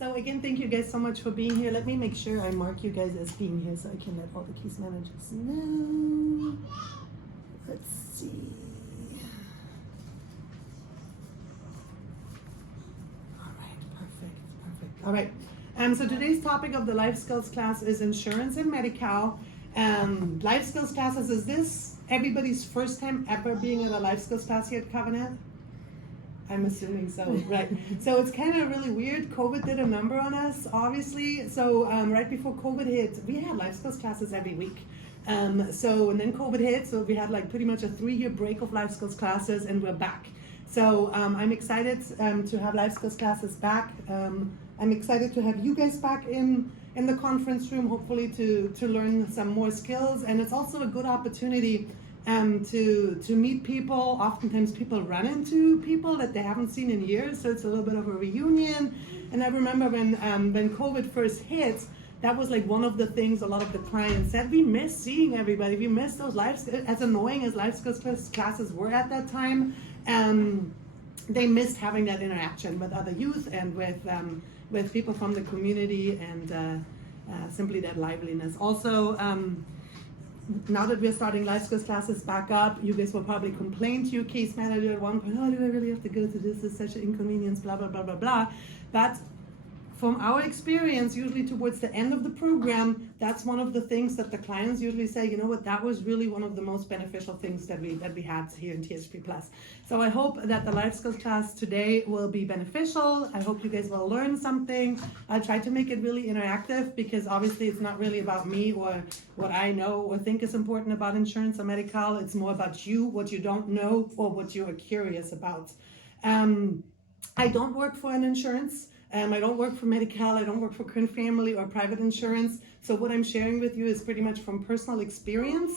So again, thank you guys so much for being here. Let me make sure I mark you guys as being here so I can let all the case managers know. Let's see. All right, perfect. All right. So today's topic of the life skills class is insurance and Medi-Cal. Life skills classes, is this everybody's first time ever being at a life skills class here at Covenant? I'm assuming so, right? So it's kind of really weird. COVID did a number on us, obviously. So right before COVID hit, we had life skills classes every week. And then COVID hit, so we had like pretty much a 3-year break of life skills classes, and we're back. So I'm excited to have life skills classes back. I'm excited to have you guys back in the conference room, hopefully to learn some more skills. And it's also a good opportunity to meet people. Oftentimes people run into people that they haven't seen in years, so it's a little bit of a reunion. And I remember when COVID first hit, that was like one of the things a lot of the clients said, we miss seeing everybody. We miss those as annoying as life skills classes were at that time. They missed having that interaction with other youth and with people from the community, and simply that liveliness. Also, now that we're starting life skills classes back up, you guys will probably complain to your case manager at one point, oh, do I really have to go to this? It's such an inconvenience, blah, blah, blah, blah, blah. But from our experience, usually towards the end of the program, that's one of the things that the clients usually say, you know what, that was really one of the most beneficial things that we had here in TSP Plus. So I hope that the life skills class today will be beneficial. I hope you guys will learn something. I'll try to make it really interactive, because obviously it's not really about me or what I know or think is important about insurance or Medi-Cal. It's more about you, what you don't know, or what you are curious about. I don't work for an insurance. I don't work for Medi-Cal, I don't work for Current Family or private insurance. So what I'm sharing with you is pretty much from personal experience.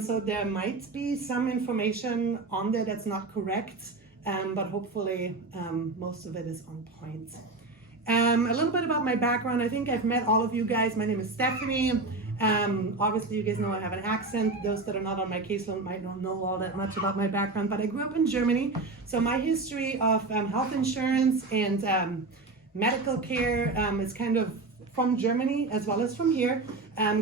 So there might be some information on there that's not correct, but hopefully most of it is on point. A little bit about my background. I think I've met all of you guys. My name is Stephanie. Obviously you guys know I have an accent. Those that are not on my caseload might not know all that much about my background, but I grew up in Germany. So my history of health insurance and medical care is kind of from Germany as well as from here.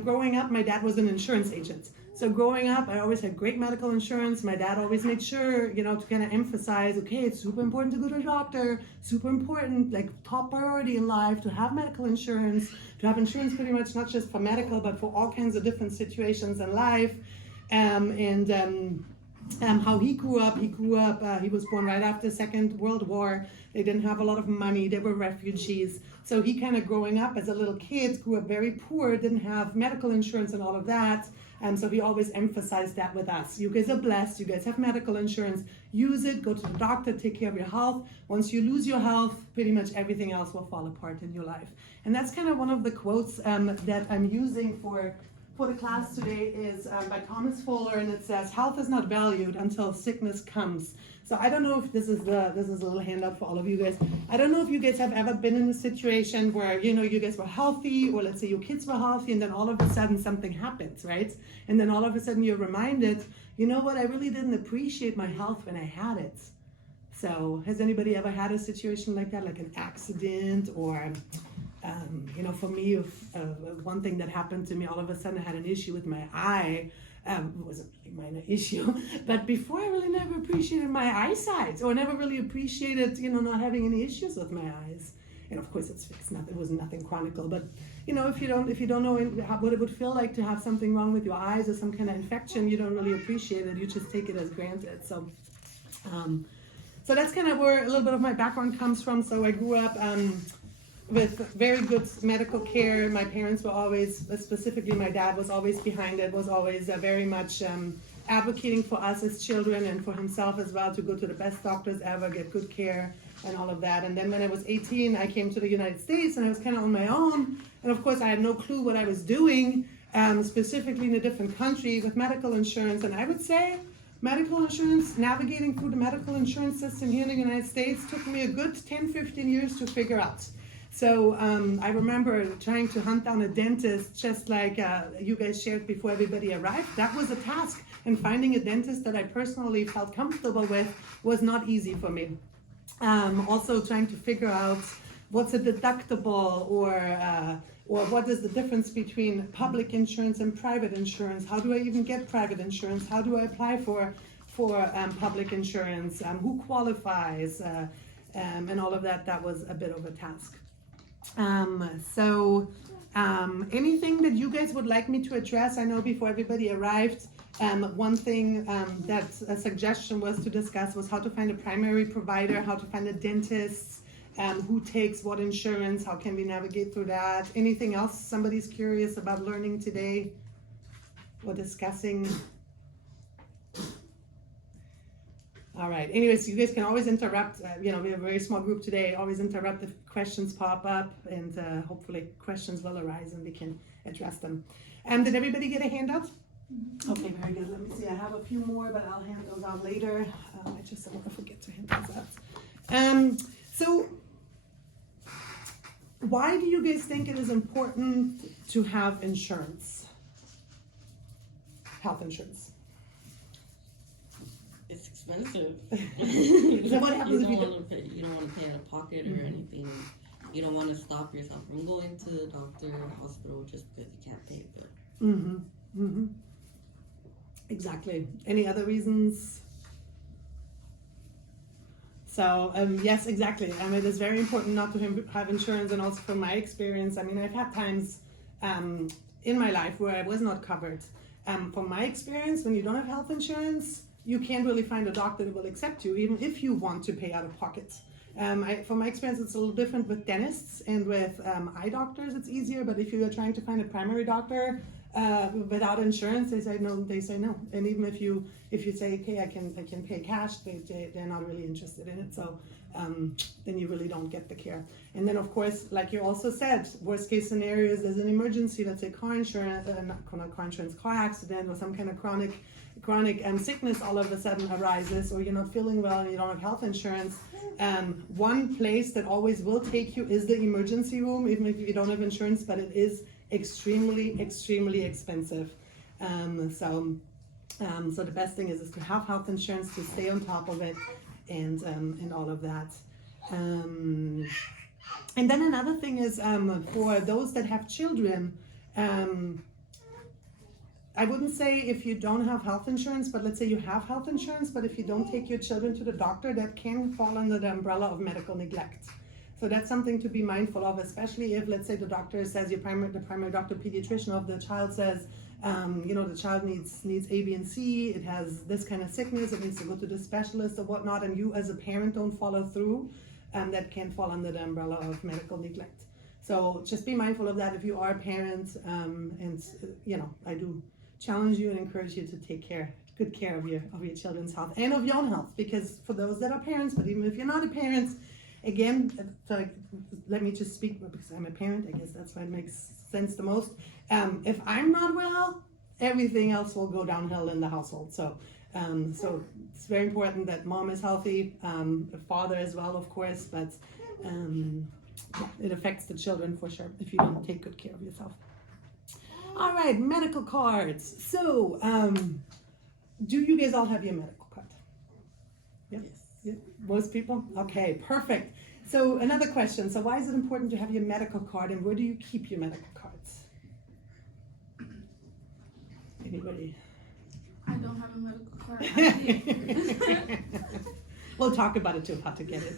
Growing up, my dad was an insurance agent. So growing up, I always had great medical insurance. My dad always made sure, to kind of emphasize, okay, it's super important to go to a doctor, super important, like top priority in life to have medical insurance, to have insurance pretty much not just for medical, but for all kinds of different situations in life. How he grew up, he was born right after the Second World War. They didn't have a lot of money, they were refugees. So he kind of growing up as a little kid, grew up very poor, didn't have medical insurance and all of that. And so he always emphasized that with us. You guys are blessed, you guys have medical insurance, use it, go to the doctor, take care of your health. Once you lose your health, pretty much everything else will fall apart in your life. And that's kind of one of the quotes that I'm using for the class today is by Thomas Fuller, and it says, health is not valued until sickness comes. So I don't know if this is a little handout for all of you guys. I don't know if you guys have ever been in a situation where, you guys were healthy, or let's say your kids were healthy, and then all of a sudden something happens, right? And then all of a sudden you're reminded, you know what, I really didn't appreciate my health when I had it. So has anybody ever had a situation like that, like an accident or for me, one thing that happened to me, all of a sudden I had an issue with my eye. It wasn't a really minor issue, but before I really never appreciated my eyesight, or never really appreciated, not having any issues with my eyes. And of course, it was nothing chronic, but if you don't know what it would feel like to have something wrong with your eyes or some kind of infection, you don't really appreciate it. You just take it as granted. So that's kind of where a little bit of my background comes from. So I grew up with very good medical care. My parents were always, specifically my dad was always behind it, was always very much advocating for us as children and for himself as well, to go to the best doctors ever, get good care and all of that. And then when I was 18, I came to the United States and I was kind of on my own. And of course I had no clue what I was doing, specifically in a different country with medical insurance. And I would say medical insurance, navigating through the medical insurance system here in the United States took me a good 10, 15 years to figure out. So I remember trying to hunt down a dentist, just like you guys shared before everybody arrived. That was a task, and finding a dentist that I personally felt comfortable with was not easy for me. Also trying to figure out what's a deductible, or what is the difference between public insurance and private insurance? How do I even get private insurance? How do I apply for public insurance? Who qualifies? And all of that. That was a bit of a task. Anything that you guys would like me to address? I know before everybody arrived, one thing that a suggestion was to discuss was how to find a primary provider, how to find a dentist, who takes what insurance, how can we navigate through that? Anything else somebody's curious about learning today or discussing? All right. Anyways, you guys can always interrupt. We have a very small group today. Always interrupt if questions pop up, and hopefully questions will arise and we can address them. Did everybody get a handout? Okay, very good. Let me see. I have a few more, but I'll hand those out later. I just don't want to forget to hand those out. So, why do you guys think it is important to have insurance? Health insurance. It's expensive. So what happens you don't want to pay out of pocket or anything. You don't want to stop yourself from going to the doctor or hospital just because you can't pay a bill. Exactly. Any other reasons? So yes, exactly. It is very important not to have insurance, and also from my experience, I've had times in my life where I was not covered. From my experience, when you don't have health insurance, you can't really find a doctor that will accept you, even if you want to pay out of pocket. From my experience, it's a little different with dentists, and with eye doctors, it's easier. But if you are trying to find a primary doctor without insurance, they say no. And even if you say, okay, I can pay cash, they're not really interested in it. So then you really don't get the care. And then of course, like you also said, worst case scenario is there's an emergency. Let's say car insurance, not car insurance, car accident, or some kind of chronic sickness all of a sudden arises, or you're not feeling well and you don't have health insurance. One place that always will take you is the emergency room, even if you don't have insurance, but it is extremely expensive. So the best thing is to have health insurance, to stay on top of it, and all of that. And then another thing is, for those that have children, I wouldn't say if you don't have health insurance, but let's say you have health insurance, but if you don't take your children to the doctor, that can fall under the umbrella of medical neglect. So that's something to be mindful of, especially if, let's say, the doctor says, the primary doctor, pediatrician of the child says, the child needs A, B, and C, it has this kind of sickness, it needs to go to the specialist or whatnot, and you as a parent don't follow through, that can fall under the umbrella of medical neglect. So just be mindful of that if you are a parent, and I do challenge you and encourage you to take good care of your children's health and of your own health, because for those that are parents, but even if you're not a parent, again, so let me just speak because I'm a parent. I guess that's why it makes sense the most. If I'm not well, everything else will go downhill in the household. So it's very important that mom is healthy, father as well, of course, but it affects the children for sure if you don't take good care of yourself. All right, medical cards. So, do you guys all have your medical card? Yeah? Yes. Yeah. Most people? Okay, perfect. So another question. So why is it important to have your medical card, and where do you keep your medical cards? Anybody? I don't have a medical card. We'll talk about it too, how to get it.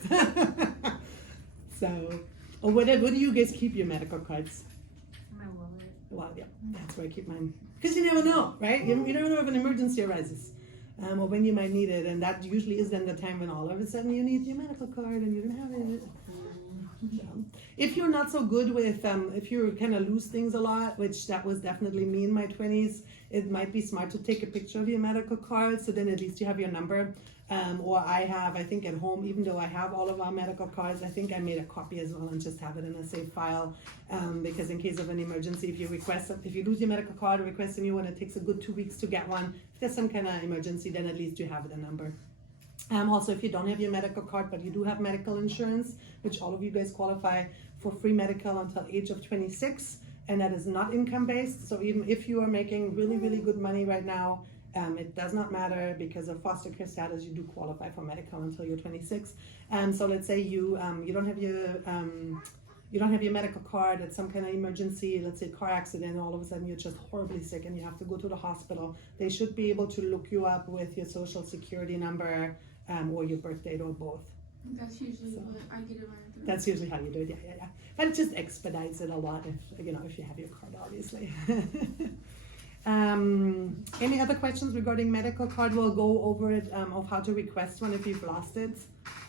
So, where do you guys keep your medical cards? My wallet. Well, yeah, that's where I keep mine. Because you never know, right? You never know if an emergency arises, or when you might need it, and that usually is then the time when all of a sudden you need your medical card and you don't have it. So, if you're not so good with, if you kind of lose things a lot, which that was definitely me in my 20s, it might be smart to take a picture of your medical card, so then at least you have your number. Or I think at home, even though I have all of our medical cards, I think I made a copy as well and just have it in a safe file, because in case of an emergency, if you lose your medical card or request a new one, it takes a good 2 weeks to get one. If there's some kind of emergency, then at least you have the number. Also, if you don't have your medical card, but you do have medical insurance, which all of you guys qualify for free medical until age of 26, and that is not income based. So even if you are making really, really good money right now, It does not matter because of foster care status. You do qualify for medical until you're 26. So let's say you don't have your medical card. It's some kind of emergency. Let's say car accident. All of a sudden you're just horribly sick and you have to go to the hospital. They should be able to look you up with your social security number or your birth date or both. That's usually what I get it right through. That's usually how you do it. Yeah. But it just expedites it a lot if you have your card, obviously. Any other questions regarding medical card? We'll go over it of how to request one if you've lost it.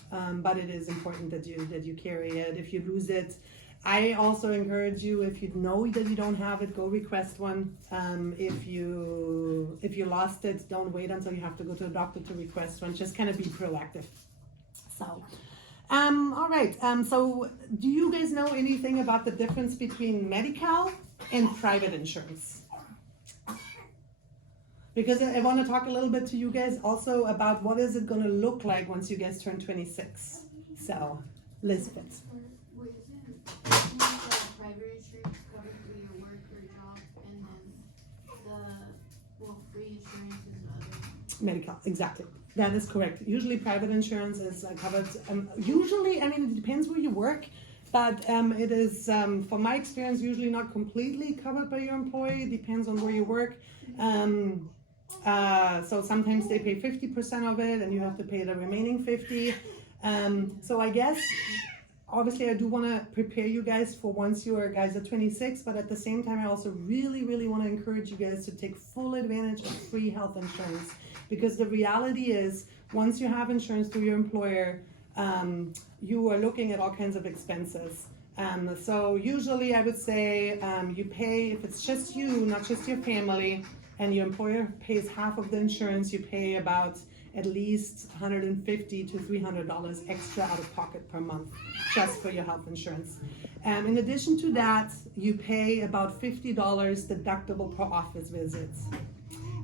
But it is important that you carry it. If you lose it, I also encourage you, if you know that you don't have it, go request one. If you lost it, don't wait until you have to go to a doctor to request one. Just kind of be proactive. So, all right. So do you guys know anything about the difference between Medi-Cal and private insurance? Because I want to talk a little bit to you guys also about what is it going to look like once you guys turn 26. So, Elizabeth. Wait, isn't the private insurance covered through your work or job, and then free insurance is the other? Medical, exactly. That is correct. Usually private insurance is covered. Usually, I mean, it depends where you work, but it is, from my experience, usually not completely covered by your employer. It depends on where you work. So sometimes they pay 50% of it and you have to pay the remaining 50. So I guess, obviously I do want to prepare you guys for once you are guys at 26, but at the same time, I also really want to encourage you guys to take full advantage of free health insurance, because the reality is once you have insurance through your employer, you are looking at all kinds of expenses. So usually I would say you pay, if it's just you, not just your family, and your employer pays half of the insurance, you pay about at least $150 to $300 extra out of pocket per month just for your health insurance. In addition to that, you pay about $50 deductible per office visits.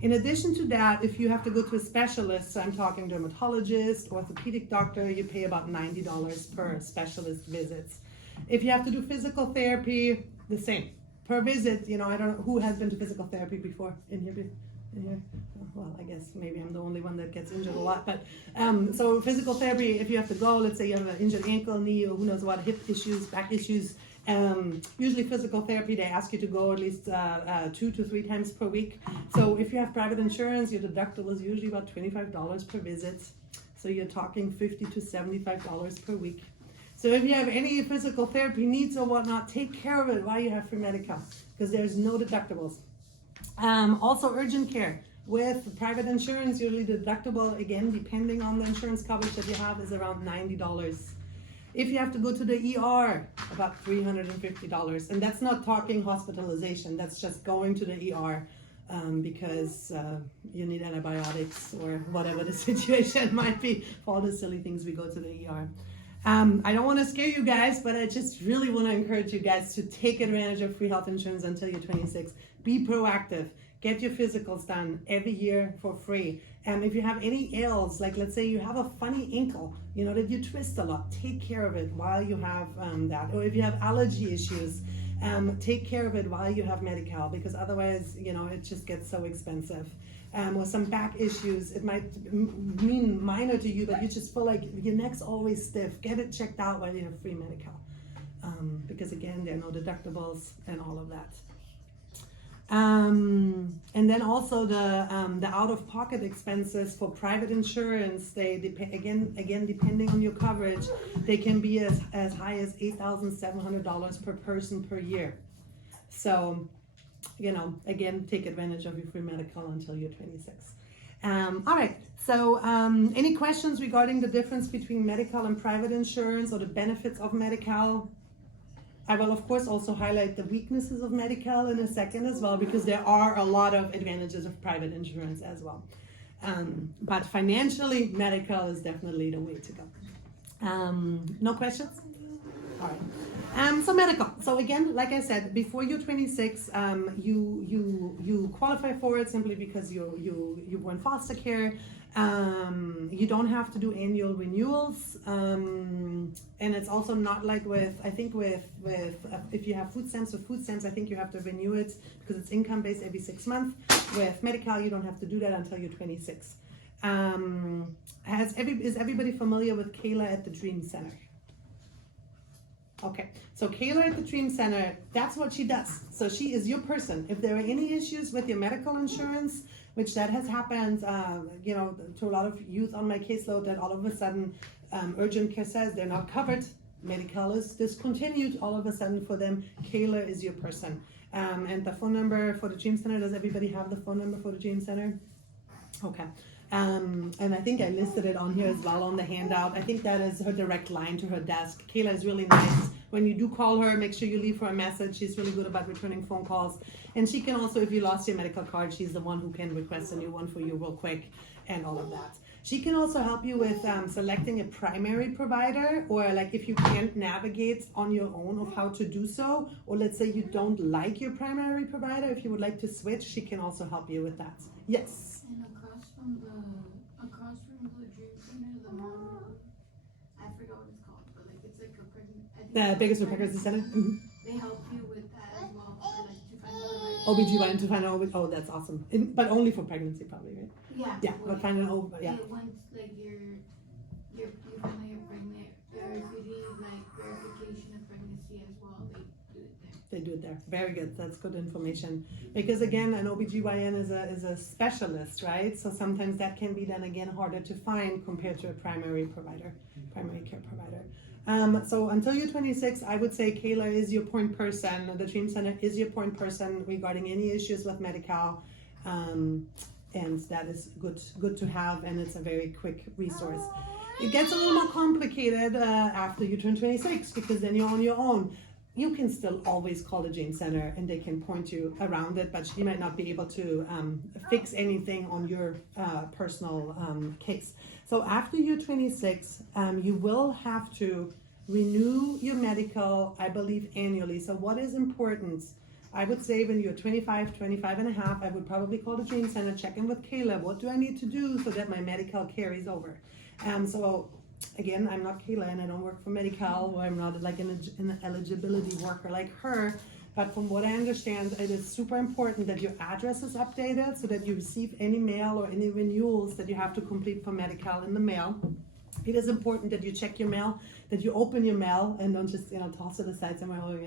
In addition to that, if you have to go to a specialist, so I'm talking dermatologist, orthopedic doctor, you pay about $90 per specialist visits. If you have to do physical therapy, the same. Per visit, I don't know who has been to physical therapy before in here. Well, I guess maybe I'm the only one that gets injured a lot, but so physical therapy, if you have to go, let's say you have an injured ankle, knee, or who knows what, hip issues, back issues, usually physical therapy, they ask you to go at least 2 to 3 times per week. So if you have private insurance, your deductible is usually about $25 per visit. So you're talking $50 to $75 per week. So if you have any physical therapy needs or whatnot, take care of it while you have free medical, because there's no deductibles. Also urgent care. With private insurance, usually the deductible, again, depending on the insurance coverage that you have, is around $90. If you have to go to the ER, about $350. And that's not talking hospitalization, that's just going to the ER because you need antibiotics or whatever the situation might be. For all the silly things, we go to the ER. I don't want to scare you guys, but I just really want to encourage you guys to take advantage of free health insurance until you're 26. Be proactive. Get your physicals done every year for free. And if you have any ails, like let's say you have a funny ankle, that you twist a lot, take care of it while you have that. Or if you have allergy issues, take care of it while you have Medi-Cal, because otherwise, it just gets so expensive. Or some back issues, it might mean minor to you, but you just feel like your neck's always stiff. Get it checked out while you have free Medi-Cal. Because again, there are no deductibles and all of that. And then also the out-of-pocket expenses for private insurance, they again depending on your coverage, they can be as high as $8,700 per person per year. So, again, take advantage of your free medical until you're 26. All right, so any questions regarding the difference between medical and private insurance or the benefits of Medi-Cal? I will, of course, also highlight the weaknesses of Medi-Cal in a second as well, because there are a lot of advantages of private insurance as well. But financially, Medi-Cal is definitely the way to go. No questions? All right. So medical. So again, like I said, before you're 26, you qualify for it simply because you were in foster care. You don't have to do annual renewals, and it's also not like with if you have food stamps. With food stamps, I think you have to renew it because it's income based every 6 months. With Medi-Cal, you don't have to do that until you're 26. Is everybody familiar with Kayla at the Dream Center? Okay, so Kayla at the Dream Center, that's what she does. So she is your person. If there are any issues with your medical insurance, which that has happened, to a lot of youth on my caseload, that all of a sudden urgent care says they're not covered, Medi-Cal is discontinued all of a sudden for them, Kayla is your person. And the phone number for the Dream Center, does everybody have the phone number for the Dream Center? Okay. And I think I listed it on here as well on the handout. I think that is her direct line to her desk. Kayla is really nice. When you do call her, make sure you leave her a message. She's really good about returning phone calls. And she can also, if you lost your medical card, she's the one who can request a new one for you real quick and all of that. She can also help you with selecting a primary provider, or like if you can't navigate on your own of how to do so, or let's say you don't like your primary provider, if you would like to switch, she can also help you with that. Yes? And across from the Dream Center, the mom, I forgot what it's called, but like it's like a pregnant. The biggest pregnancy center? Mm-hmm. They help you with that as well, for, like, to find out. OBGYN to find out, oh, that's awesome. But only for pregnancy, probably, right? Yeah. Yeah, but find an yeah. Once like you find out you're pregnant, or if you need like verification of pregnancy as well, they do it there. They do it there. Very good. That's good information. Because again, an OBGYN is a specialist, right? So sometimes that can be then again harder to find compared to a primary care provider. So until you're 26, I would say Kayla is your point person. The Dream Center is your point person regarding any issues with Medi-Cal. And that is good to have, and it's a very quick resource. It gets a little more complicated after you turn 26, because then you're on your own. You can still always call the Dream Center and they can point you around it, but she might not be able to fix anything on your personal case. So after you're 26, you will have to renew your medical, I believe, annually. So what is important? I would say when you're 25 and a half, I would probably call the Dream Center, check in with Kayla. What do I need to do so that my medical carries over? So again, I'm not Kayla and I don't work for Medi-Cal, or I'm not like an eligibility worker like her. But from what I understand, it is super important that your address is updated so that you receive any mail or any renewals that you have to complete for Medi-Cal in the mail. It is important that you check your mail, that you open your mail and don't just toss it aside somewhere,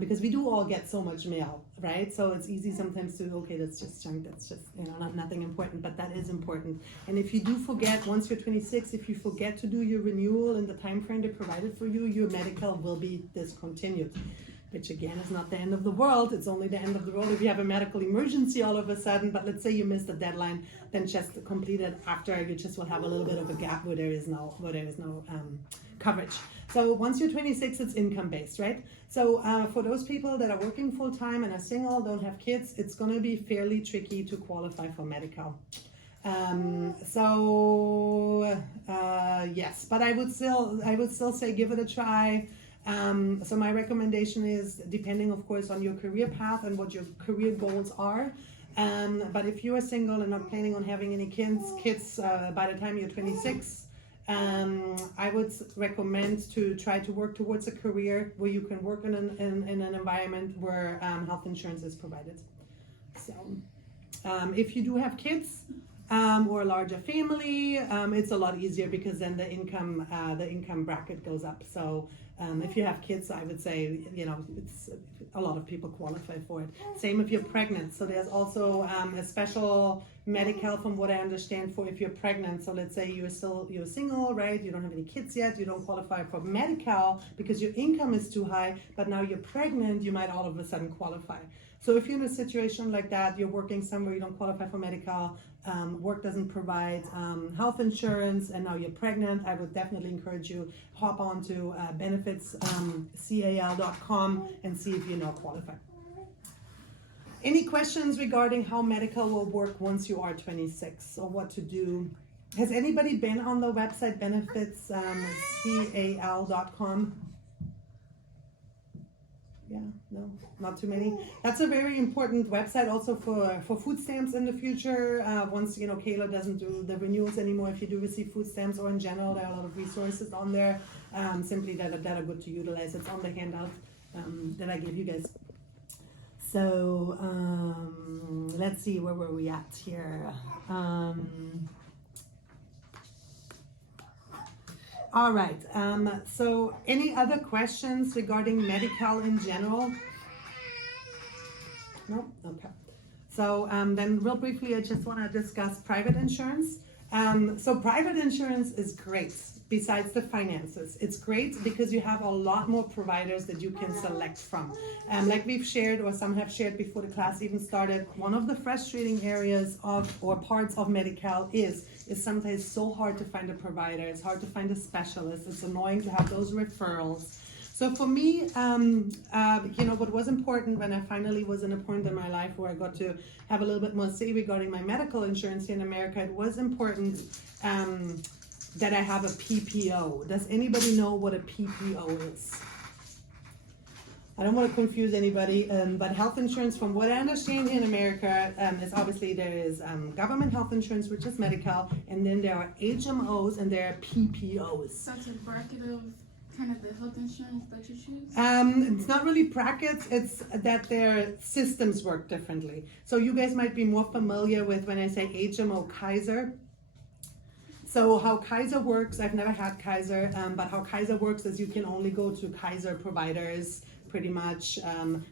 because we do all get so much mail, right? So it's easy sometimes to, okay, that's just junk, that's just nothing important, but that is important. And if you do forget, once you're 26, if you forget to do your renewal in the time frame they provided for you, your medical will be discontinued. Which again is not the end of the world. It's only the end of the world if you have a medical emergency all of a sudden. But let's say you missed the deadline, then just complete it after. You just will have a little bit of a gap where there is no coverage. So once you're 26, it's income based, right? So for those people that are working full time and are single, don't have kids, it's going to be fairly tricky to qualify for Medi-Cal. Yes, but I would still say give it a try. So my recommendation is, depending of course on your career path and what your career goals are, but if you are single and not planning on having any kids by the time you're 26, I would recommend to try to work towards a career where you can work in an environment where health insurance is provided. So if you do have kids or a larger family, it's a lot easier because then the income bracket goes up. So if you have kids, I would say, it's a lot of people qualify for it. Same if you're pregnant. So there's also a special Medi-Cal, from what I understand, for if you're pregnant. So let's say you're single, right? You don't have any kids yet. You don't qualify for Medi-Cal because your income is too high, but now you're pregnant, you might all of a sudden qualify. So if you're in a situation like that, you're working somewhere, you don't qualify for Medi-Cal, work doesn't provide health insurance, and now you're pregnant, I would definitely encourage you, hop on to benefitscal.com and see if you now qualify. Any questions regarding how Medi-Cal will work once you are 26, or what to do? Has anybody been on the website benefitscal.com? Yeah, no, not too many. That's a very important website also for food stamps in the future. Once, Kayla doesn't do the renewals anymore, if you do receive food stamps or in general, there are a lot of resources on there, simply that are good to utilize. It's on the handout that I gave you guys. So, let's see, where were we at here? All right, so any other questions regarding Medi-Cal in general? No? Okay. So then real briefly, I just want to discuss private insurance. So private insurance is great besides the finances. It's great because you have a lot more providers that you can select from. Like we've shared, or some have shared before the class even started, one of the frustrating areas or parts of Medi-Cal is sometimes so hard to find a provider. It's hard to find a specialist. It's annoying to have those referrals. So for me, what was important when I finally was in a point in my life where I got to have a little bit more say regarding my medical insurance here in America, it was important that I have a PPO. Does anybody know what a PPO is? I don't want to confuse anybody, but health insurance, from what I understand in America, is obviously there is government health insurance, which is Medi-Cal, and then there are HMOs and there are PPOs. Such a bracket of kind of the health insurance that you choose? It's not really brackets, it's that their systems work differently. So you guys might be more familiar with when I say HMO Kaiser. So how Kaiser works, I've never had Kaiser, but how Kaiser works is you can only go to Kaiser providers pretty much,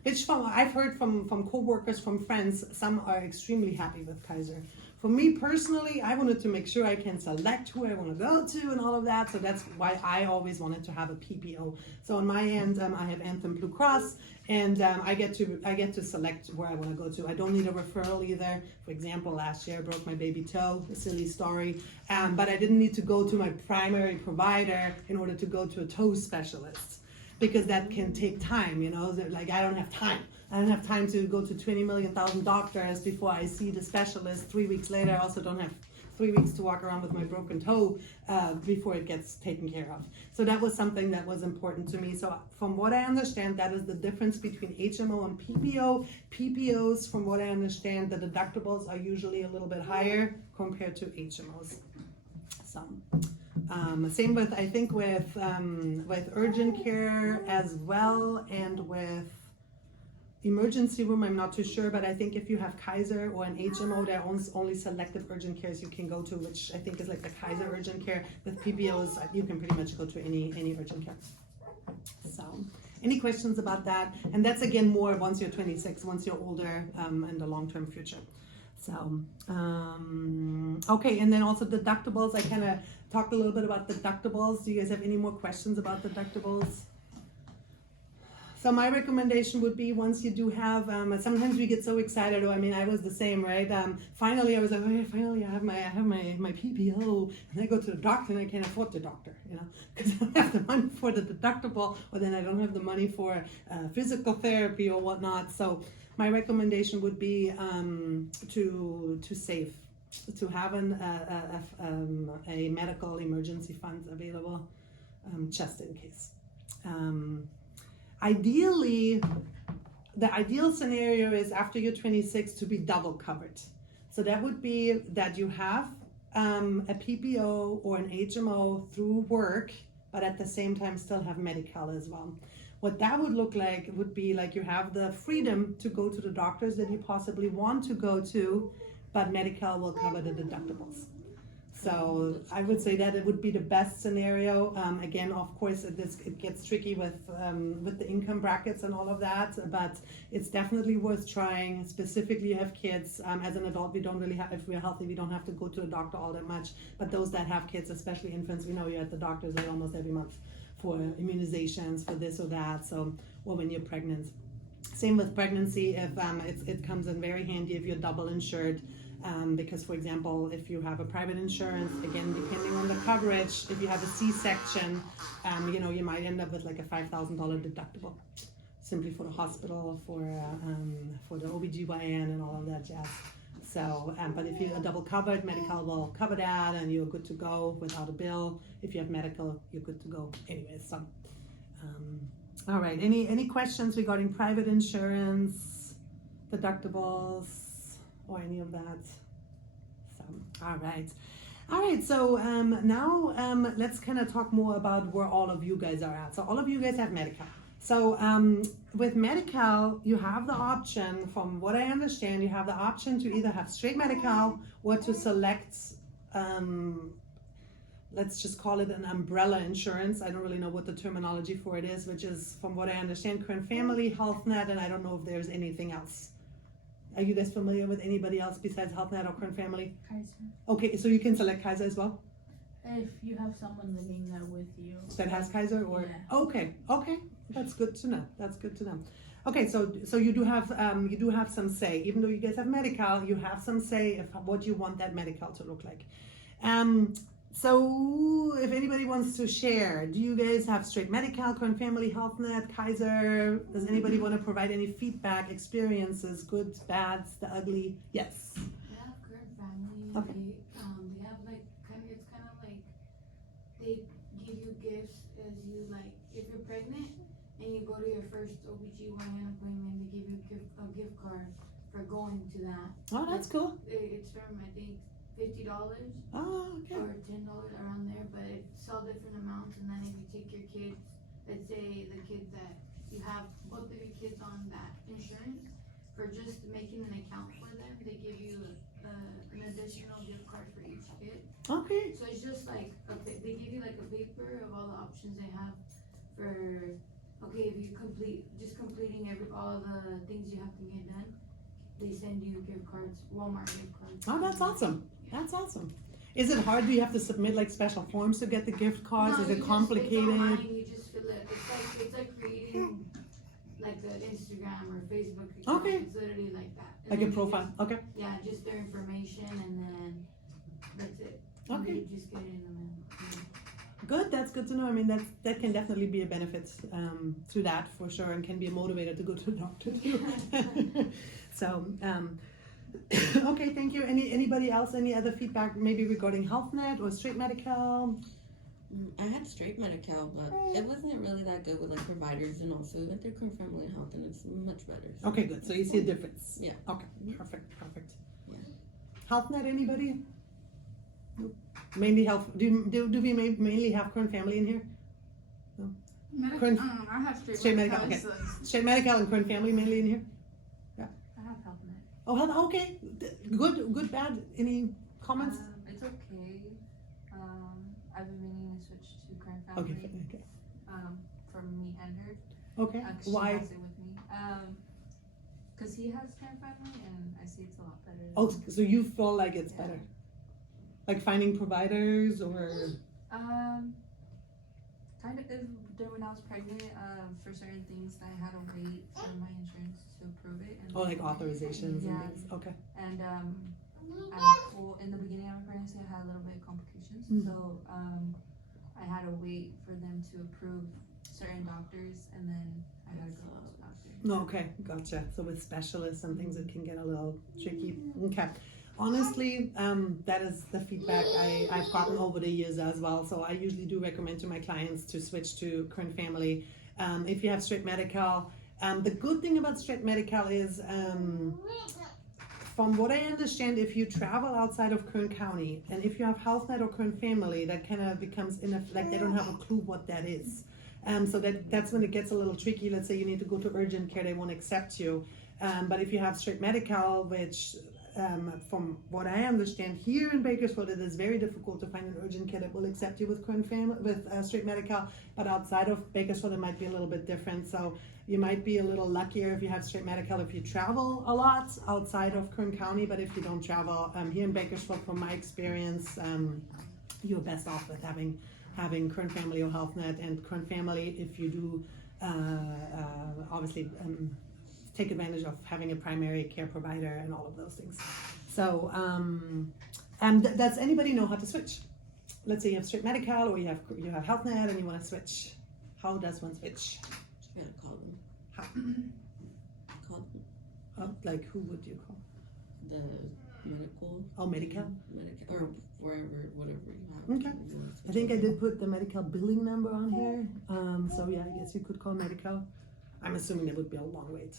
which I've heard from co-workers, from friends, some are extremely happy with Kaiser. For me personally, I wanted to make sure I can select who I want to go to and all of that, so that's why I always wanted to have a PPO. So on my end, I have Anthem Blue Cross, and I get to select where I want to go to. I don't need a referral either. For example, last year I broke my baby toe, a silly story, but I didn't need to go to my primary provider in order to go to a toe specialist, because that can take time, like I don't have time. I don't have time to go to 20 million doctors before I see the specialist. 3 weeks later, I also don't have 3 weeks to walk around with my broken toe before it gets taken care of. So that was something that was important to me. So from what I understand, that is the difference between HMO and PPO. PPOs, from what I understand, the deductibles are usually a little bit higher compared to HMOs. So. Same with, I think, with urgent care as well, and with emergency room, I'm not too sure, but I think if you have Kaiser or an HMO, there are only selective urgent cares you can go to, which I think is like the Kaiser urgent care. With PPOs, you can pretty much go to any urgent care. So, any questions about that? And that's again more once you're 26, once you're older, in the long-term future. So, okay, and then also deductibles. I kind of talked a little bit about deductibles. Do you guys have any more questions about deductibles? So my recommendation would be, once you do have, sometimes we get so excited, I was the same, right? Finally I was like, okay, finally I have my PPO, and I go to the doctor and I can't afford the doctor, because I don't have the money for the deductible, or then I don't have the money for physical therapy or whatnot. So my recommendation would be to save, to have a medical emergency fund available, just in case. Ideally, the ideal scenario is after you're 26 to be double covered. So that would be that you have a PPO or an HMO through work, but at the same time still have Medi-Cal as well. What that would look like would be like you have the freedom to go to the doctors that you possibly want to go to, but Medi-Cal will cover the deductibles. So I would say that it would be the best scenario. Again, of course, it gets tricky with the income brackets and all of that, but it's definitely worth trying. Specifically, you have kids. As an adult, we don't really have, if we're healthy, we don't have to go to the doctor all that much. But those that have kids, especially infants, we know you're at the doctor's like almost every month for immunizations, for this or that. So, or when you're pregnant. Same with pregnancy. If it comes in very handy if you're double insured. Because, for example, if you have a private insurance, again, depending on the coverage, if you have a C-section, you might end up with like a $5,000 deductible, simply for the hospital, for the OBGYN and all of that jazz. So, but if you're double covered, Medi-Cal will cover that, and you're good to go without a bill. If you have medical, you're good to go anyways. So, All right. Any questions regarding private insurance, deductibles, or any of that? So, all right. All right. So now let's kind of talk more about where all of you guys are at. So all of you guys have Medi-Cal. So with Medi-Cal, you have the option, from what I understand, you have the option to either have straight Medi-Cal or to select. Let's just call it an umbrella insurance. I don't really know what the terminology for it is, which is, from what I understand, Current Family, Health Net, and I don't know if there's anything else. Are you guys familiar with anybody else besides Health Net or Current Family? Kaiser. Okay, so you can select Kaiser as well? If you have someone living there with you. That has Kaiser, or? Yeah. Okay, that's good to know. That's good to know. Okay, so you do have some say. Even though you guys have Medi-Cal, you have some say of what you want that Medi-Cal to look like. So if anybody wants to share, do you guys have straight Medi-Cal, Current Family, Health Net, Kaiser? Does anybody want to provide any feedback, experiences, good, bad, the ugly? Yes. I have Current Family. Okay. They have like it's kind of like they give you gifts as you like. If you're pregnant and you go to your first OBGYN appointment, they give you a gift card for going to that. Oh, that's cool. It's from, I think, $50 Oh, okay. or $10 around there, but it's all different amounts. And then if you take your kids, let's say the kids that you have both of your kids on that insurance, for just making an account for them, they give you an additional gift card for each kid. Okay. So it's just like they give you like a paper of all the options they have for, okay, if you completing all the things you have to get done, they send you gift cards, Walmart gift cards. Oh, that's awesome. That's awesome. Is it hard? Do you have to submit like special forms to get the gift cards? No, Is it it's complicated? online, you just fill it. It's like creating like an Instagram or Facebook account. Okay. It's literally like that. And Like then a you profile? Okay. Yeah, just their information, and then that's it. Okay. And you just get it in the mail. Good. That's good to know. I mean, that can definitely be a benefit to that for sure, and can be a motivator to go to the doctor too. So, okay, thank you. Anybody else? Any other feedback, maybe regarding Health Net or straight Medi-Cal? I had straight Medi-Cal, but it wasn't really that good with like providers, and also we went through Current Family and Health, and it's much better. So. Okay, good. So you see a difference. Yeah. Okay. Perfect. Yeah. Health Net. Anybody? Nope. Mainly health. Do we mainly have Current Family in here? Current- I have straight Medi-Cal, okay. Straight Medi-Cal and Current Family mainly in here? I have Health Net. Oh, okay. Good, bad. Any comments? It's okay. I've been meaning to switch to Current Okay, Family. okay. From me and her. Okay. 'Cause she Why? has it with me. Cause he has Current Family, and I see it's a lot better. Oh, so you feel like it's Yeah. better? Like finding providers or? Kind of. When I was pregnant, for certain things, I had to wait for my insurance to approve it. And Oh, like authorizations and Yeah. things. Okay. And in the beginning of my pregnancy, I had a little bit of complications. Mm. So I had to wait for them to approve certain doctors, and then I had to go to the doctor. No, okay, gotcha. So with specialists and things, it can get a little tricky. Okay. Honestly, that is the feedback I've gotten over the years as well. So I usually do recommend to my clients to switch to Current Family. If you have straight Medi-Cal, the good thing about straight Medi-Cal is, from what I understand, if you travel outside of Kern County, and if you have Health Net or Current Family, that kind of becomes like they don't have a clue what that is. So that's when it gets a little tricky. Let's say you need to go to urgent care, they won't accept you. But if you have straight Medi-Cal, which from what I understand, here in Bakersfield, it is very difficult to find an urgent care that will accept you with Current Family, with straight Medi-Cal. But outside of Bakersfield, it might be a little bit different. So you might be a little luckier if you have straight Medi-Cal if you travel a lot outside of Kern County. But if you don't travel, here in Bakersfield, from my experience, you're best off with having Current Family or Health Net. And Current Family, if you do obviously take advantage of having a primary care provider and all of those things. So, and does anybody know how to switch? Let's say you have straight Medi-Cal or you have Health Net and you want to switch. How does one switch? You gotta call them. How? Call them. Like who would you call? The medical. Oh, Medi-Cal. Medical, or wherever, whatever you have. Okay. I think I did put the Medi-Cal billing number on here. So yeah, I guess you could call Medi-Cal. I'm assuming there would be a long wait.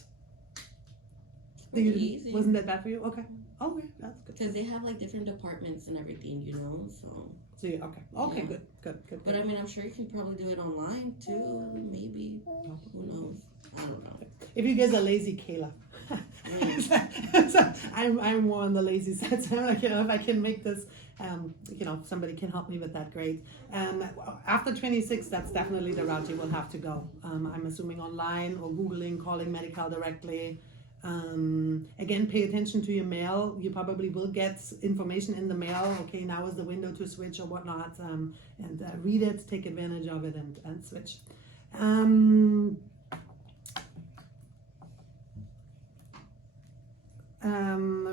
Pretty easy. Wasn't that bad for you? Okay. Okay, that's good. Because they have like different departments and everything, you know, so. So yeah, okay. Okay, Yeah. good. But I mean, I'm sure you can probably do it online too, maybe. Who knows? I don't know. If you guys are lazy, Kayla. So I'm more on the lazy side. So I'm like, if I can make this, somebody can help me with that, great. After 26, that's definitely the route you will have to go. I'm assuming online or Googling, calling Medi-Cal directly. Again, pay attention to your mail. You probably will get information in the mail. Okay, now is the window to switch or whatnot. And read it, take advantage of it, and switch.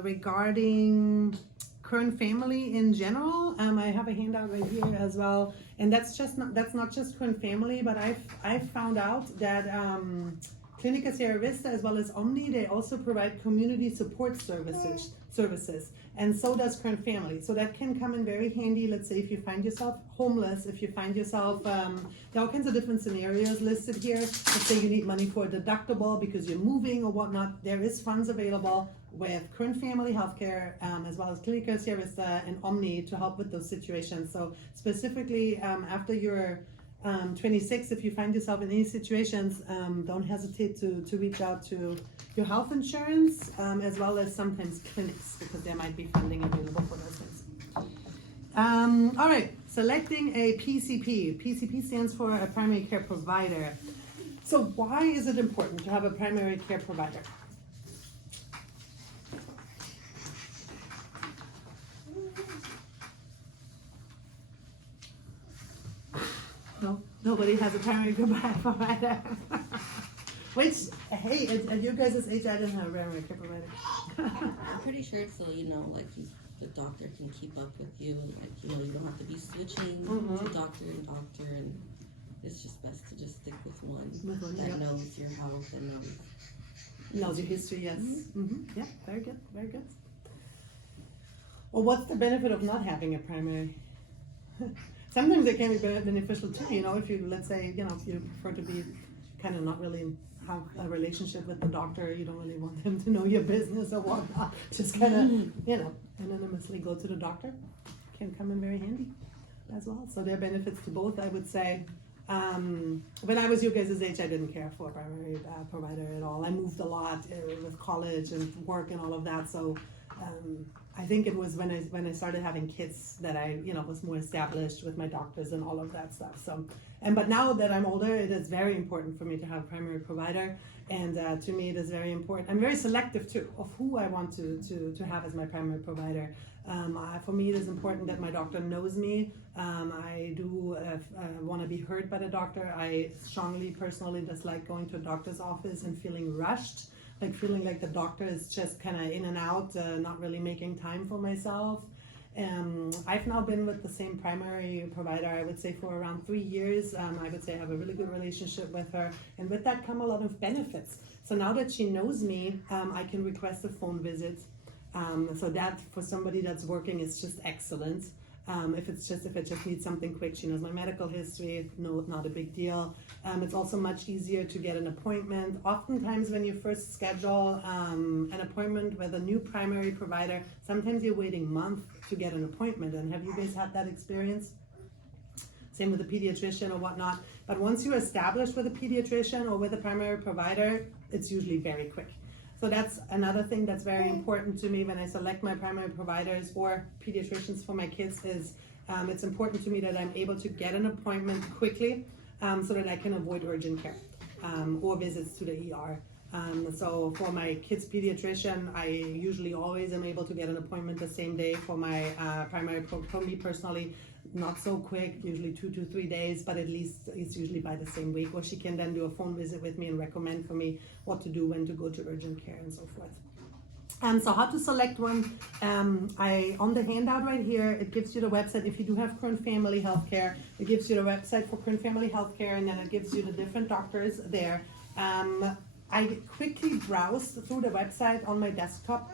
Regarding current family in general, I have a handout right here as well, and that's not just current family, but I've found out that Clinica Sierra Vista as well as Omni, they also provide community support services, and so does current family. So that can come in very handy. Let's say if you find yourself homeless, if you find yourself, there are all kinds of different scenarios listed here. Let's say you need money for a deductible because you're moving or whatnot. There is funds available with current family healthcare, as well as Clinica Sierra Vista and Omni to help with those situations. So specifically, after you're 26, if you find yourself in any situations, don't hesitate to reach out to your health insurance, as well as sometimes clinics, because there might be funding available for those things. All right, selecting a PCP. PCP stands for a primary care provider. So why is it important to have a primary care provider? No, nobody has a primary care provider. Which, hey, at your guys' age, I didn't have a primary care provider. I'm pretty sure it's so, like the doctor can keep up with you. Like, you don't have to be switching to doctor, and it's just best to just stick with one that knows your health and knows your history, yes. Yeah, very good. Well, what's the benefit of not having a primary? Sometimes it can be beneficial too, if you, let's say, if you prefer to be kind of not really have a relationship with the doctor, you don't really want them to know your business or whatnot, just kind of, anonymously go to the doctor, can come in very handy as well. So there are benefits to both, I would say. When I was your guys' age, I didn't care for a primary provider at all. I moved a lot with college and work and all of that, so I think it was when I started having kids that I was more established with my doctors and all of that stuff. So, but now that I'm older, it is very important for me to have a primary provider, and to me it is very important. I'm very selective too of who I want to have as my primary provider. For me, it is important that my doctor knows me. I do want to be heard by the doctor. I strongly, personally dislike going to a doctor's office and feeling rushed. Like feeling like the doctor is just kind of in and out, not really making time for myself. I've now been with the same primary provider, I would say, for around 3 years. I would say I have a really good relationship with her, and with that come a lot of benefits. So now that she knows me, I can request a phone visit. So that for somebody that's working is just excellent. If it just needs something quick, she knows my medical history, no, not a big deal. It's also much easier to get an appointment. Oftentimes when you first schedule an appointment with a new primary provider, sometimes you're waiting months to get an appointment. And have you guys had that experience? Same with a pediatrician or whatnot. But once you're established with a pediatrician or with a primary provider, it's usually very quick. So that's another thing that's very important to me when I select my primary providers or pediatricians for my kids is it's important to me that I'm able to get an appointment quickly so that I can avoid urgent care or visits to the ER. So for my kids' pediatrician, I usually always am able to get an appointment the same day. For my for me personally, not so quick, usually 2 to 3 days, but at least it's usually by the same week, or she can then do a phone visit with me and recommend for me what to do, when to go to urgent care and so forth. So how to select one, on the handout right here, it gives you the website. If you do have current family healthcare, it gives you the website for current family healthcare, and then it gives you the different doctors there. I quickly browsed through the website on my desktop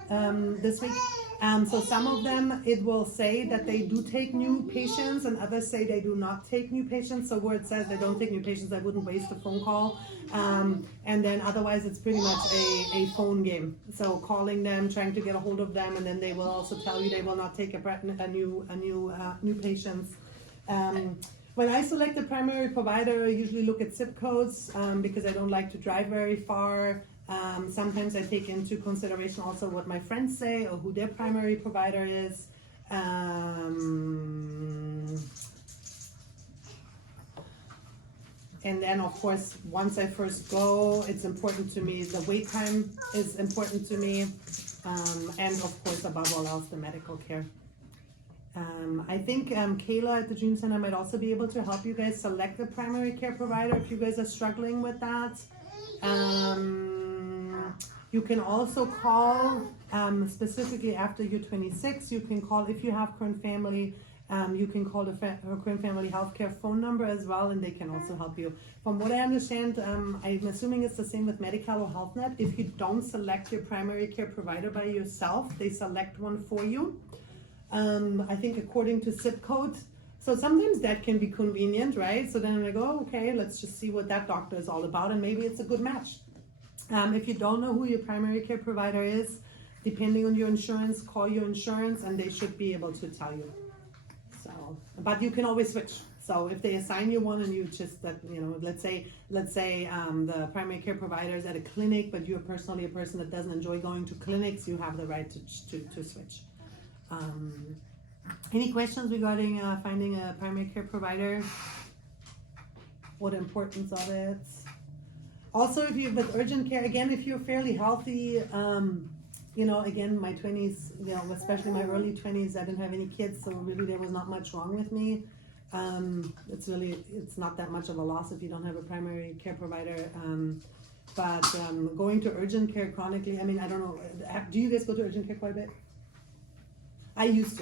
this week, So some of them, it will say that they do take new patients, and others say they do not take new patients. So where it says they don't take new patients, I wouldn't waste a phone call. And then otherwise, it's pretty much a phone game. So calling them, trying to get a hold of them, and then they will also tell you they will not take new patients. When I select a primary provider, I usually look at zip codes because I don't like to drive very far. Sometimes I take into consideration also what my friends say or who their primary provider is. And then, of course, once I first go, it's important to me. The wait time is important to me. And, of course, above all else, the medical care. I think Kayla at the Dream Center might also be able to help you guys select the primary care provider if you guys are struggling with that. You can also call specifically after you're 26. You can call if you have current family. You can call the current family healthcare phone number as well, and they can also help you. From what I understand, I'm assuming it's the same with Medi-Cal or HealthNet. If you don't select your primary care provider by yourself, they select one for you. I think according to zip code. So sometimes that can be convenient, right? So then I go, oh, okay, let's just see what that doctor is all about, and maybe it's a good match. If you don't know who your primary care provider is, depending on your insurance, call your insurance and they should be able to tell you. So, but you can always switch. So if they assign you one and you just that, let's say the primary care provider is at a clinic, but you're personally a person that doesn't enjoy going to clinics, you have the right to switch. Any questions regarding finding a primary care provider? What the importance of it? Also, if you with urgent care, again, if you're fairly healthy, again, my 20s, especially my early 20s, I didn't have any kids, so really there was not much wrong with me. It's not that much of a loss if you don't have a primary care provider. But going to urgent care chronically, I don't know, do you guys go to urgent care quite a bit? I used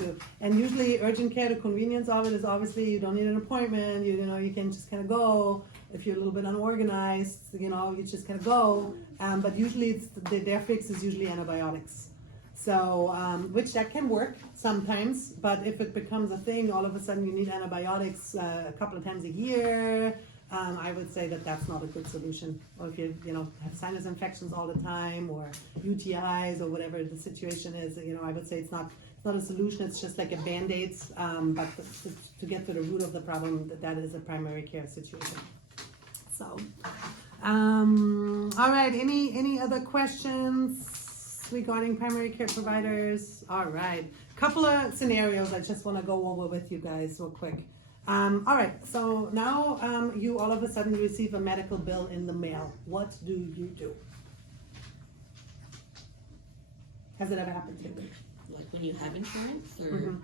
to. And usually urgent care, the convenience of it is obviously you don't need an appointment, you can just kind of go. If you're a little bit unorganized, you just kind of go. But usually their fix is usually antibiotics. So, which that can work sometimes, but if it becomes a thing, all of a sudden you need antibiotics a couple of times a year, I would say that that's not a good solution. Or if you have sinus infections all the time, or UTIs, or whatever the situation is, I would say it's not a solution. It's just like a Band-Aid. But to get to the root of the problem, that is a primary care situation. So, all right. Any other questions regarding primary care providers? All right. Couple of scenarios I just want to go over with you guys real quick. All right, so now you all of a sudden receive a medical bill in the mail. What do you do? Has it ever happened to you? Like when you have insurance, or you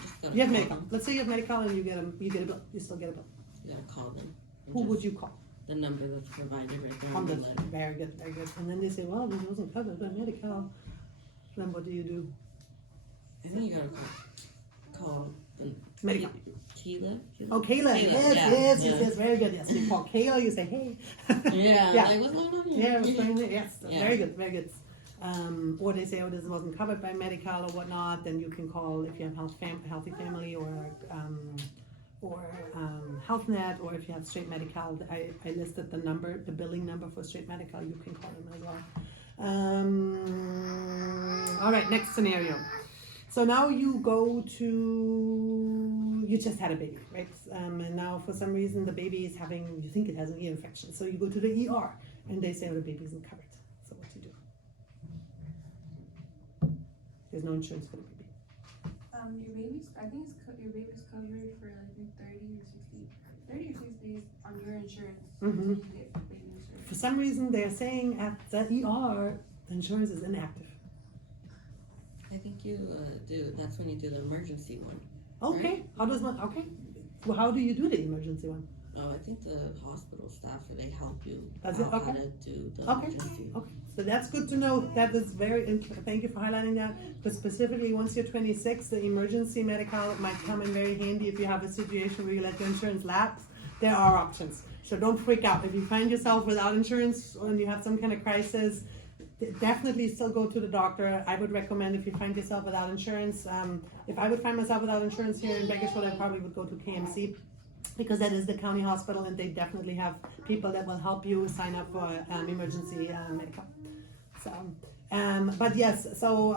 just gotta You have call medical. them? Let's say you have medical and you get a bill. You still get a bill. You gotta call them. and Who would just- you call? The number that's provided right there On on the the letter. very good, very good. And then they say, well, this wasn't covered by medical. Then what do you do? I think you gotta call the Medical. Keela. Oh, Kayla. Yes, very good. Yes, you call Kayla. You say, hey. Yeah. Yeah. Like what's going on here? Yeah, what's going on? Yes, Yeah. very good, very good. Or they say, oh, this wasn't covered by medical or whatnot. Then you can call if you have healthy family or HealthNet, or if you have straight medical. I listed the billing number for straight medical. You can call them as well. All right, next scenario. So now you you just had a baby, right? And now for some reason the baby is you think it has an ear infection. So you go to the ER and they say, oh, the baby isn't covered. So what do you do? There's no insurance for the baby. Your baby's covered for like 30 or 60 days on your insurance. Mhm. You get baby insurance. For some reason they're saying at the ER the insurance is inactive. I think you that's when you do the emergency one. Okay, how do you do the emergency one? Oh, I think the hospital staff, or they help you Does it? out how Okay. to do the Okay. emergency. Okay, so that's good to know. That is thank you for highlighting that. But specifically, once you're 26, the emergency medical might come in very handy if you have a situation where you let your insurance lapse. There are options. So don't freak out. If you find yourself without insurance and you have some kind of crisis, definitely still go to the doctor. I would recommend if you find yourself without insurance, if I would find myself without insurance here in Bakersfield, I probably would go to KMC because that is the county hospital and they definitely have people that will help you sign up for emergency medical. So, but yes, so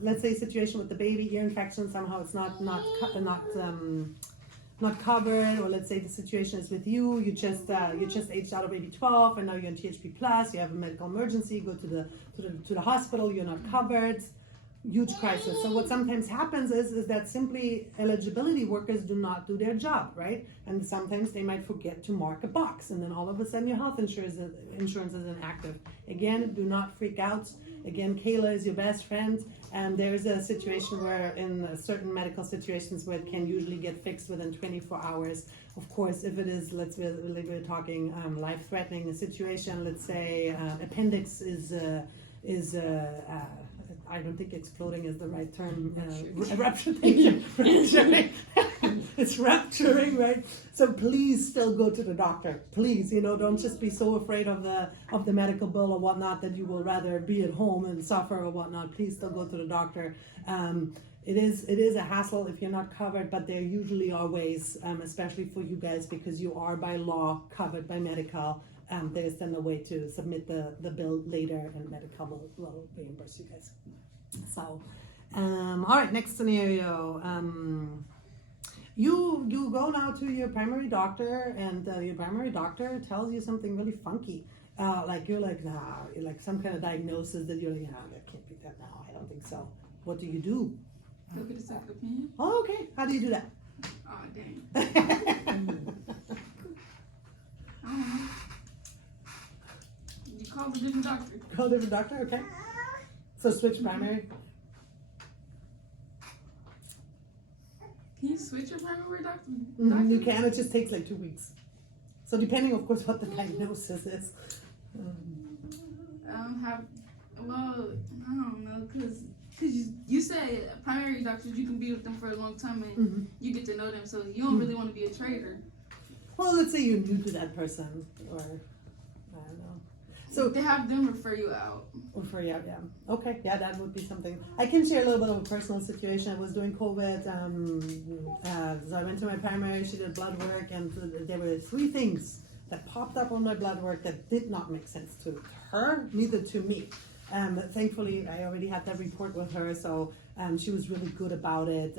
let's say situation with the baby, ear infection, somehow it's not covered, or let's say the situation is with you, you just aged out of baby 12 and now you're in THP plus, you have a medical emergency, go to the hospital, you're not covered, huge crisis. So what sometimes happens is that simply eligibility workers do not do their job, right? And sometimes they might forget to mark a box, and then all of a sudden your health insurance is inactive. Again, do not freak out. Again, Kayla is your best friend, and there's a situation where in certain medical situations where it can usually get fixed within 24 hours. Of course, if it is, we're talking life-threatening situation, let's say appendix is I don't think exploding is the right term. Rupturing. It's rupturing, right? So please still go to the doctor. Please, don't just be so afraid of the medical bill or whatnot that you will rather be at home and suffer or whatnot. Please still go to the doctor. It is a hassle if you're not covered, but there usually are ways, especially for you guys, because you are by law covered by medical. There's then a way to submit the bill later, and medical will reimburse you guys. So, all right, next scenario. You go now to your primary doctor, and your primary doctor tells you something really funky. Like you're like, nah, like some kind of diagnosis that you're like, nah, that can't be that now. I don't think so. What do you do? Go get a second opinion. Oh, okay. How do you do that? Oh, dang. I don't know. You call a different doctor. Call a different doctor, okay. So switch primary. Can you switch your primary doctor? You can. It just takes like 2 weeks. So depending, of course, what the diagnosis is. Well, I don't know, because you say primary doctors, you can be with them for a long time and you get to know them, so you don't really want to be a traitor. Well, let's say you're new to that person, or I don't know. So they have them refer you out. Refer you out, yeah. Okay, yeah, that would be something. I can share a little bit of a personal situation. I was doing COVID, so I went to my primary, she did blood work, and there were 3 things that popped up on my blood work that did not make sense to her, neither to me. Thankfully, I already had that report with her, so she was really good about it.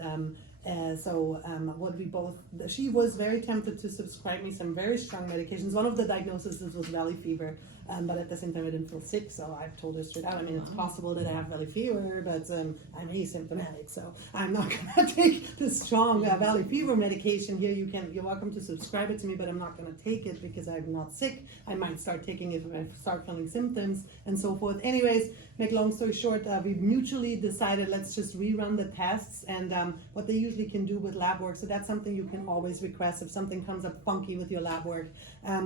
She was very tempted to prescribe me some very strong medications. One of the diagnoses was valley fever, but at the same time I didn't feel sick, so I've told her straight out, I mean, it's possible that I have valley fever, but I'm asymptomatic, so I'm not gonna take the strong valley fever medication here. You're welcome to subscribe it to me, but I'm not gonna take it because I'm not sick. I might start taking it if I start feeling symptoms and so forth. Anyways, make long story short, we mutually decided let's just rerun the tests, and what they usually can do with lab work, so that's something you can always request if something comes up funky with your lab work.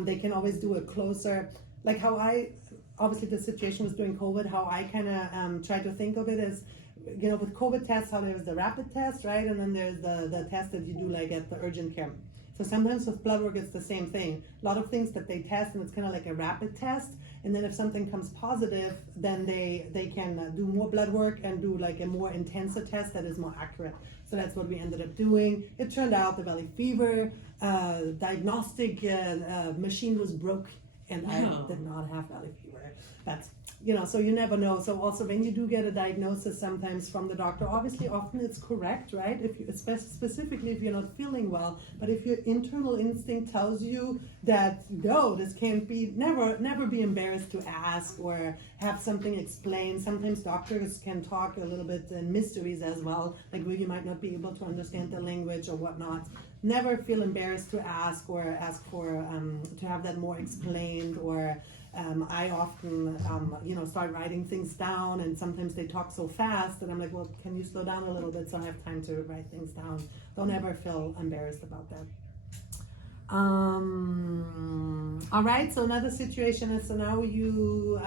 They can always do a closer, like how obviously the situation was during COVID, how I kind of try to think of it is, with COVID tests, how there's the rapid test, right? And then there's the test that you do like at the urgent care. So sometimes with blood work, it's the same thing. A lot of things that they test, and it's kind of like a rapid test. And then if something comes positive, then they can do more blood work and do like a more intensive test that is more accurate. So that's what we ended up doing. It turned out the valley fever diagnostic machine was broke, and I did not have valley fever. But so you never know. So also when you do get a diagnosis sometimes from the doctor, obviously often it's correct, right? If you, specifically if you're not feeling well, but if your internal instinct tells you that no, this can't be, never be embarrassed to ask or have something explained. Sometimes doctors can talk a little bit in mysteries as well, like where you might not be able to understand the language or whatnot. Never feel embarrassed to ask or ask for to have that more explained, or I often start writing things down, and sometimes they talk so fast that I'm like, well, can you slow down a little bit so I have time to write things down? Don't ever feel embarrassed about that. All right, so another situation is, so now you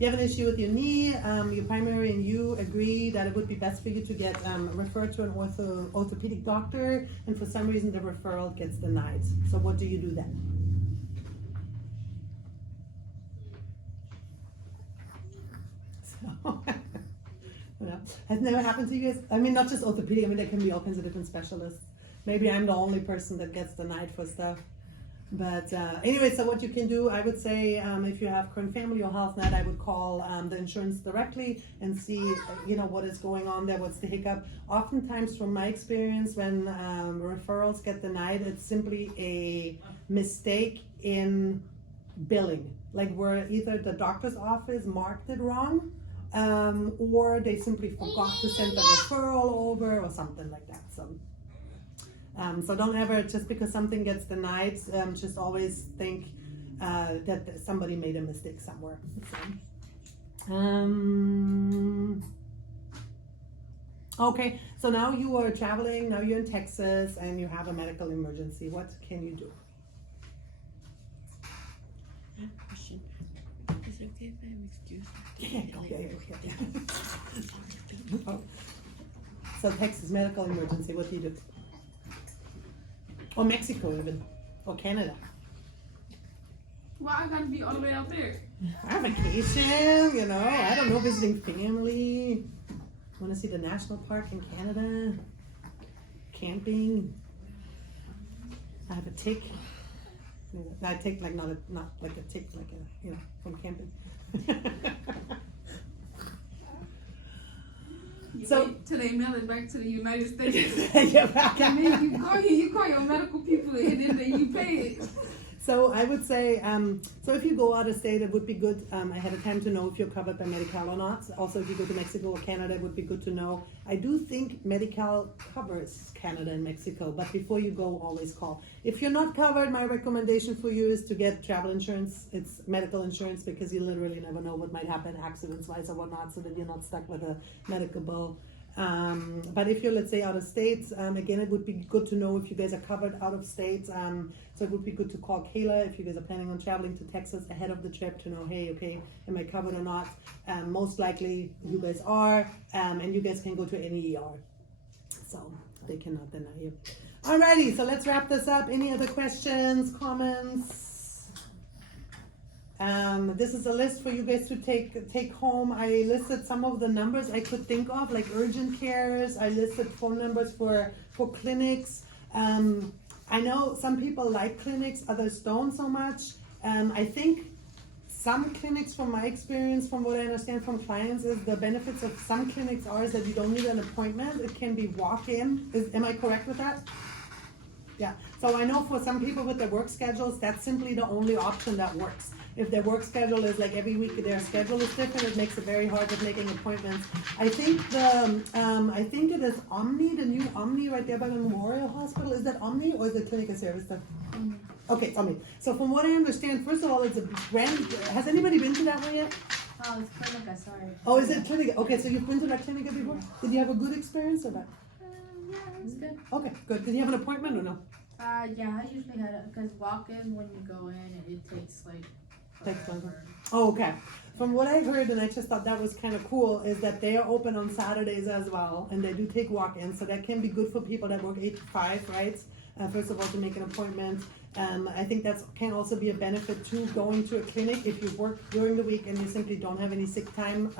have an issue with your knee, your primary and you agree that it would be best for you to get referred to an orthopedic doctor, and for some reason the referral gets denied. So what do you do then? Yeah. Has never happened to you guys? I mean, not just orthopedic. I mean, there can be all kinds of different specialists. Maybe I'm the only person that gets denied for stuff. But anyway, so what you can do, I would say, if you have current family or health net, I would call the insurance directly and see, what is going on there, what's the hiccup. Oftentimes, from my experience, when referrals get denied, it's simply a mistake in billing. Like where either the doctor's office marked it wrong, or they simply forgot to send the referral over or something like that. So don't ever, just because something gets denied, just always think that somebody made a mistake somewhere. Okay, so now you are traveling, now you're in Texas and you have a medical emergency. What can you do? Question. Is it okay if I'm excused? Yeah. Oh. So Texas medical emergency, what do you do? Or Mexico even, or Canada. Well, I gotta be all the way out there. Our vacation, I don't know, visiting family. Want to see the national park in Canada. Camping. I have a tick. I take like not like a tick, like a from camping. So today mail it back to the United States. Yeah. And then you call your medical people and then you pay it. So I would say, so if you go out of state, it would be good ahead of time to know if you're covered by Medi-Cal or not. Also, if you go to Mexico or Canada, it would be good to know. I do think Medi-Cal covers Canada and Mexico, but before you go, always call. If you're not covered, my recommendation for you is to get travel insurance. It's medical insurance because you literally never know what might happen accidents-wise or whatnot, so that you're not stuck with a medical bill. But if you're, let's say, out of state, again, it would be good to know if you guys are covered out of state. So it would be good to call Kayla if you guys are planning on traveling to Texas ahead of the trip to know, hey, okay, am I covered or not? Most likely you guys are, and you guys can go to any ER. So they cannot deny you. Alrighty, so let's wrap this up. Any other questions, comments? This is a list for you guys to take home. I listed some of the numbers I could think of, like urgent cares. I listed phone numbers for clinics. I know some people like clinics, others don't so much. I think some clinics, from my experience, from what I understand from clients, is the benefits of some clinics are is that you don't need an appointment. It can be walk-in. Am I correct with that? Yeah. So I know for some people with their work schedules, that's simply the only option that works. If their work schedule is like every week, their schedule is different. It makes it very hard with making appointments. I think I think it is Omni, the new Omni right there by the Memorial Hospital. Is that Omni or is it Clinica Service? Okay, it's Omni. So from what I understand, first of all, it's a brand. Has anybody been to that one yet? Oh, it's Clinica, sorry. Oh, is it Clinica? Okay, so you've been to that Clinica before? Did you have a good experience or not? Yeah, it's good. Okay, good. Did you have an appointment or no? Yeah, I usually had it because walk-in when you go in, it takes like. Takes longer. Oh, okay. From what I heard, and I just thought that was kind of cool, is that they are open on Saturdays as well, and they do take walk-ins, so that can be good for people that work 8 to 5, right? First of all, to make an appointment. I think that can also be a benefit to going to a clinic if you work during the week and you simply don't have any sick time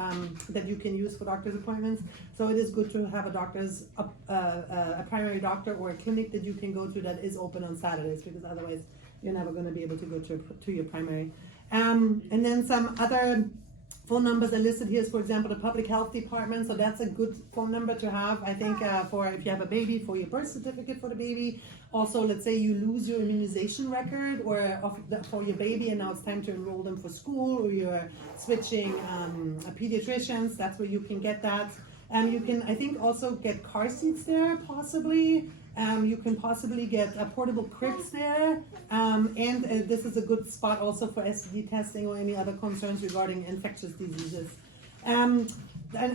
that you can use for doctor's appointments. So it is good to have a primary doctor or a clinic that you can go to that is open on Saturdays, because otherwise you're never going to be able to go to your primary. And then some other phone numbers are listed here is, for example, the public health department. So that's a good phone number to have, I think, for if you have a baby, for your birth certificate for the baby. Also, let's say you lose your immunization record for your baby, and now it's time to enroll them for school, or you're switching pediatricians. That's where you can get that. You can, I think, also get car seats there, possibly. You can possibly get portable cribs there, and this is a good spot also for STD testing or any other concerns regarding infectious diseases. And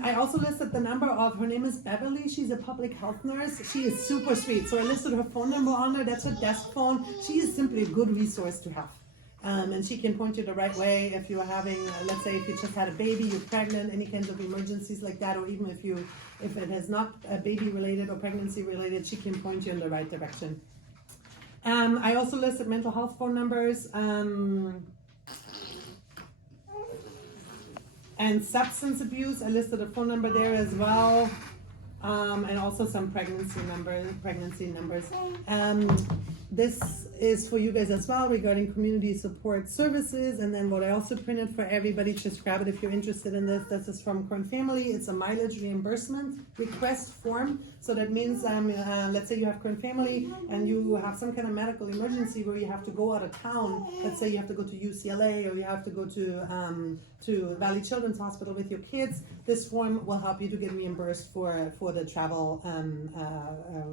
I also listed the number of, her name is Beverly, she's a public health nurse. She is super sweet, so I listed her phone number on there. That's her desk phone. She is simply a good resource to have. And she can point you the right way if you're having, let's say if you just had a baby, you're pregnant, any kinds of emergencies like that, or even if it is not baby related or pregnancy related, she can point you in the right direction. I also listed mental health phone numbers. And substance abuse, I listed a phone number there as well. And also some pregnancy numbers. This is for you guys as well regarding community support services. And then what I also printed for everybody, just grab it if you're interested in this. This is from Current Family. It's a mileage reimbursement request form. So that means, let's say you have Current Family and you have some kind of medical emergency where you have to go out of town. Let's say you have to go to UCLA or you have to go to Valley Children's Hospital with your kids. This form will help you to get reimbursed for the travel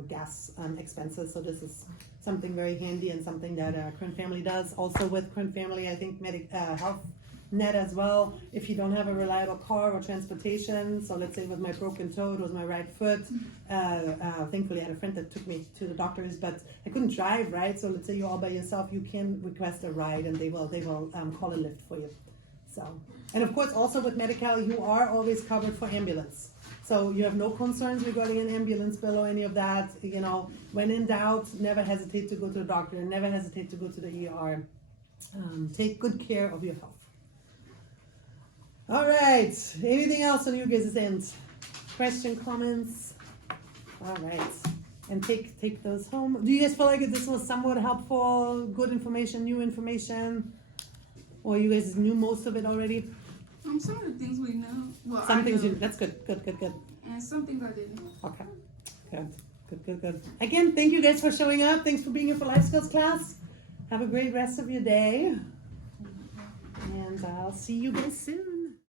gas expenses. So this is something very handy and something that Current Family does. Also with Current Family, I think Health Net as well. If you don't have a reliable car or transportation, so let's say with my broken toe, it was my right foot. Thankfully, I had a friend that took me to the doctors, but I couldn't drive, right? So let's say you're all by yourself, you can request a ride, and they will call a lift for you. So, and of course, also with Medi-Cal, you are always covered for ambulance. So you have no concerns regarding an ambulance bill or any of that. You know, when in doubt, never hesitate to go to the doctor. Never hesitate to go to the ER. Take good care of your health. All right. Anything else on you guys' end? Question, comments? All right. And take those home. Do you guys feel like this was somewhat helpful? Good information, new information? Or you guys knew most of it already? Some of the things we know. Well, Some I things know, that's good. and some things I didn't. Okay. Good. Again, thank you guys for showing up. Thanks for being here for Life Skills class. Have a great rest of your day. And I'll see you guys soon.